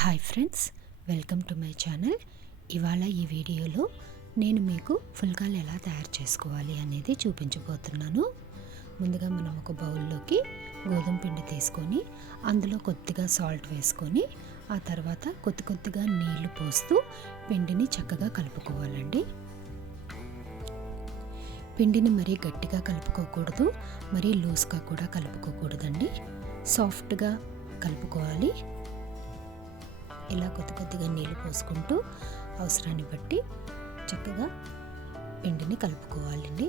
Hi friends, welcome to my channel. ఇవాళ ఈ వీడియోలో నేను మీకు ఫుల్కాలు ఎలా తయారు చేసుకోవాలి అనేది చూపించబోతున్నాను. ముందుగా మనం ఒక బౌల్లోకి గోధుమ పిండి తీసుకొని అందులో కొద్దిగా సాల్ట్ వేసుకొని ఆ తర్వాత కొద్దిగా నీళ్లు పోస్తూ పిండిని చక్కగా కలుపుకోవాలండి. పిండిని మరీ గట్టిగా కలుపుకోకూడదు, మరీ లూజ్గా కూడా కలుపుకోకూడదండి. సాఫ్ట్గా కలుపుకోవాలి. ఇలా కొద్దిగా నీళ్ళు పోసుకుంటూ అవసరాన్ని బట్టి చక్కగా పిండిని కలుపుకోవాలండి.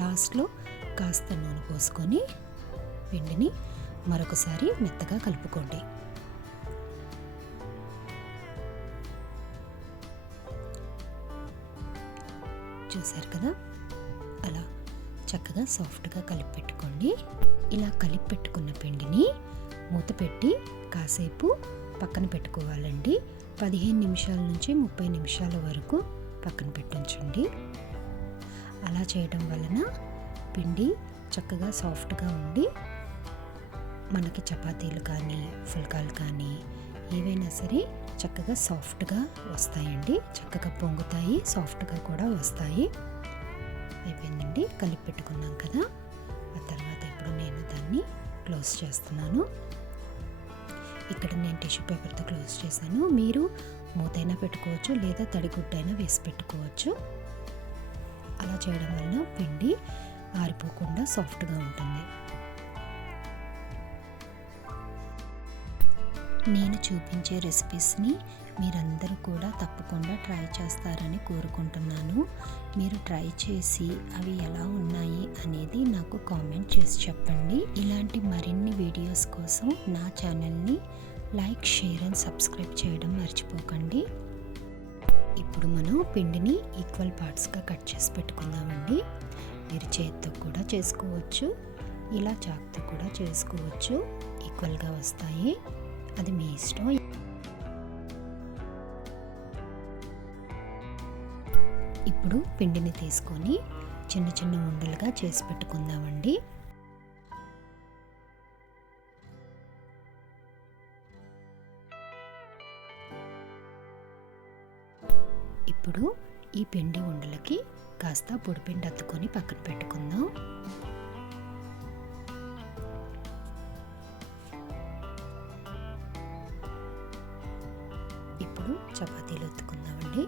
లాస్ట్లో కాస్త నూనె పోసుకొని పిండిని మరొకసారి మెత్తగా కలుపుకోండి. చూసారు కదా, అలా చక్కగా సాఫ్ట్గా కలిపి పెట్టుకోండి. ఇలా కలిపి పెట్టుకున్న పిండిని మూత పెట్టి కాసేపు పక్కన పెట్టుకోవాలండి. 15 నిమిషాల నుంచి 30 నిమిషాల వరకు పక్కన పెట్టించండి. అలా చేయడం వలన పిండి చక్కగా సాఫ్ట్గా ఉండి మనకి చపాతీలు కానీ ఫుల్కాలు కానీ ఏవైనా సరే చక్కగా సాఫ్ట్గా వస్తాయండి. చక్కగా పొంగుతాయి, సాఫ్ట్గా కూడా వస్తాయి. అయిపోయిందండి, కలిపి పెట్టుకున్నాం కదా. ఆ తర్వాత ఇప్పుడు నేను దాన్ని క్లోజ్ చేస్తున్నాను. ఇక్కడ నేను టిష్యూ పేపర్తో క్లోజ్ చేశాను. మీరు మూతైనా పెట్టుకోవచ్చు, లేదా తడిగుడ్డైనా వేసి పెట్టుకోవచ్చు. అలా చేయడం వలన పిండి ఆరిపోకుండా సాఫ్ట్గా ఉంటుంది. నేను చూపించే రెసిపీస్ని మీరందరూ కూడా తప్పకుండా ట్రై చేస్తారని కోరుకుంటున్నాను. మీరు ట్రై చేసి అవి ఎలా ఉన్నాయి అనేది నాకు కామెంట్ చేసి చెప్పండి. ఇలాంటి మరిన్ని వీడియోస్ కోసం నా ఛానల్ని లైక్, షేర్ అండ్ సబ్స్క్రైబ్ చేయడం మర్చిపోకండి. ఇప్పుడు మనం పిండిని ఈక్వల్ పార్ట్స్గా కట్ చేసి పెట్టుకుందామండి. మీరు చేతితో కూడా చేసుకోవచ్చు, ఇలా చాకుతో కూడా చేసుకోవచ్చు. ఈక్వల్గా వస్తాయి, అది మీ ఇష్టం. ఇప్పుడు పిండిని తీసుకొని చిన్న ఉండలుగా చేసి పెట్టుకుందామండి. ఇప్పుడు ఈ పిండి ఉండలకి కాస్త పొడిపిండి అద్దుకొని పక్కన పెట్టుకుందాం. ఇప్పుడు చపాతీలు ఒత్తుకుందామండి.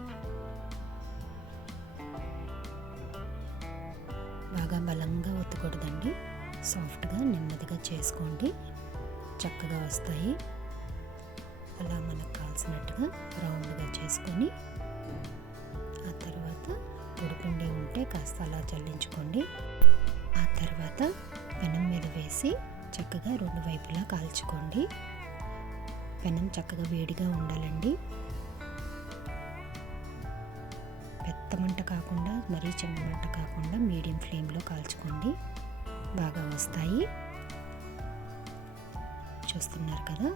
బాగా బలంగా ఒత్తకూడదండి, సాఫ్ట్గా నెమ్మదిగా చేసుకోండి, చక్కగా వస్తాయి. అలా మనకు కావాల్సినట్టుగా రౌండ్గా చేసుకొని ఆ తర్వాత పొడిపిండి ఉంటే కాస్త అలా జల్లించుకోండి. ఆ తర్వాత పెనం మీద వేసి చక్కగా రెండు వైపులా కాల్చుకోండి. పెనం చక్కగా వేడిగా ఉండాలండి. పెద్ద మంట కాకుండా మరీ చిన్న మంట కాకుండా మీడియం ఫ్లేమ్లో కాల్చుకోండి, బాగా వస్తాయి. చూస్తున్నారు కదా,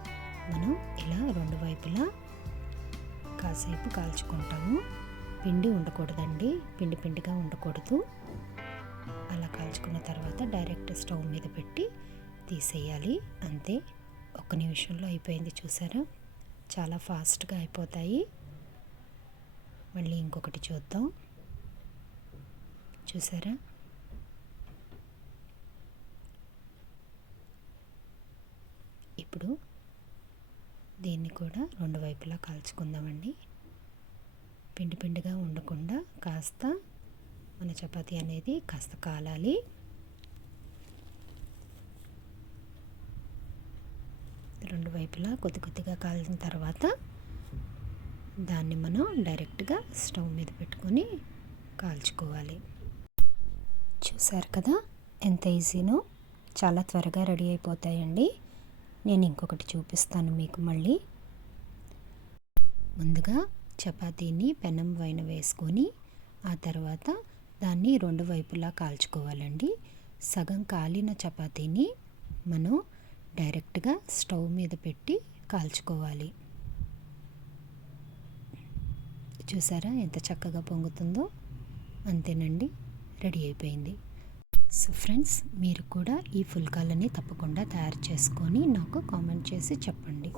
మనం ఇలా రెండు వైపులా కాసేపు కాల్చుకుంటాము. పిండి ఉండకూడదండి, పిండిగా ఉండకూడదు. అలా కాల్చుకున్న తర్వాత డైరెక్ట్ స్టవ్ మీద పెట్టి తీసేయాలి, అంతే. 1 నిమిషంలో అయిపోయింది. చూసారా, చాలా ఫాస్ట్గా అయిపోతాయి. మళ్ళీ ఇంకొకటి చూద్దాం. చూసారా, ఇప్పుడు దీన్ని కూడా రెండు వైపులా కాల్చుకుందామండి. పిండిగా ఉండకుండా కాస్త మన చపాతీ అనేది కాస్త కాలాలి. రెండు వైపులా కొద్దిగా కాలిన తర్వాత దాన్ని మనం డైరెక్ట్గా స్టవ్ మీద పెట్టుకొని కాల్చుకోవాలి. చూసారు కదా, ఎంత ఈజీనో, చాలా త్వరగా రెడీ అయిపోతాయండి. నేను ఇంకొకటి చూపిస్తాను మీకు మళ్ళీ. ముందుగా చపాతీని పెనం పైన వేసుకొని ఆ తర్వాత దాన్ని రెండు వైపులా కాల్చుకోవాలండి. సగం కాలిన చపాతీని మనం డైరెక్ట్గా స్టవ్ మీద పెట్టి కాల్చుకోవాలి. చూసారా ఎంత చక్కగా పొంగుతుందో, అంతేనండి, రెడీ అయిపోయింది. సో ఫ్రెండ్స్, మీరు కూడా ఈ ఫుల్కాలని తప్పకుండా తయారు చేసుకొని నాకు కామెంట్ చేసి చెప్పండి.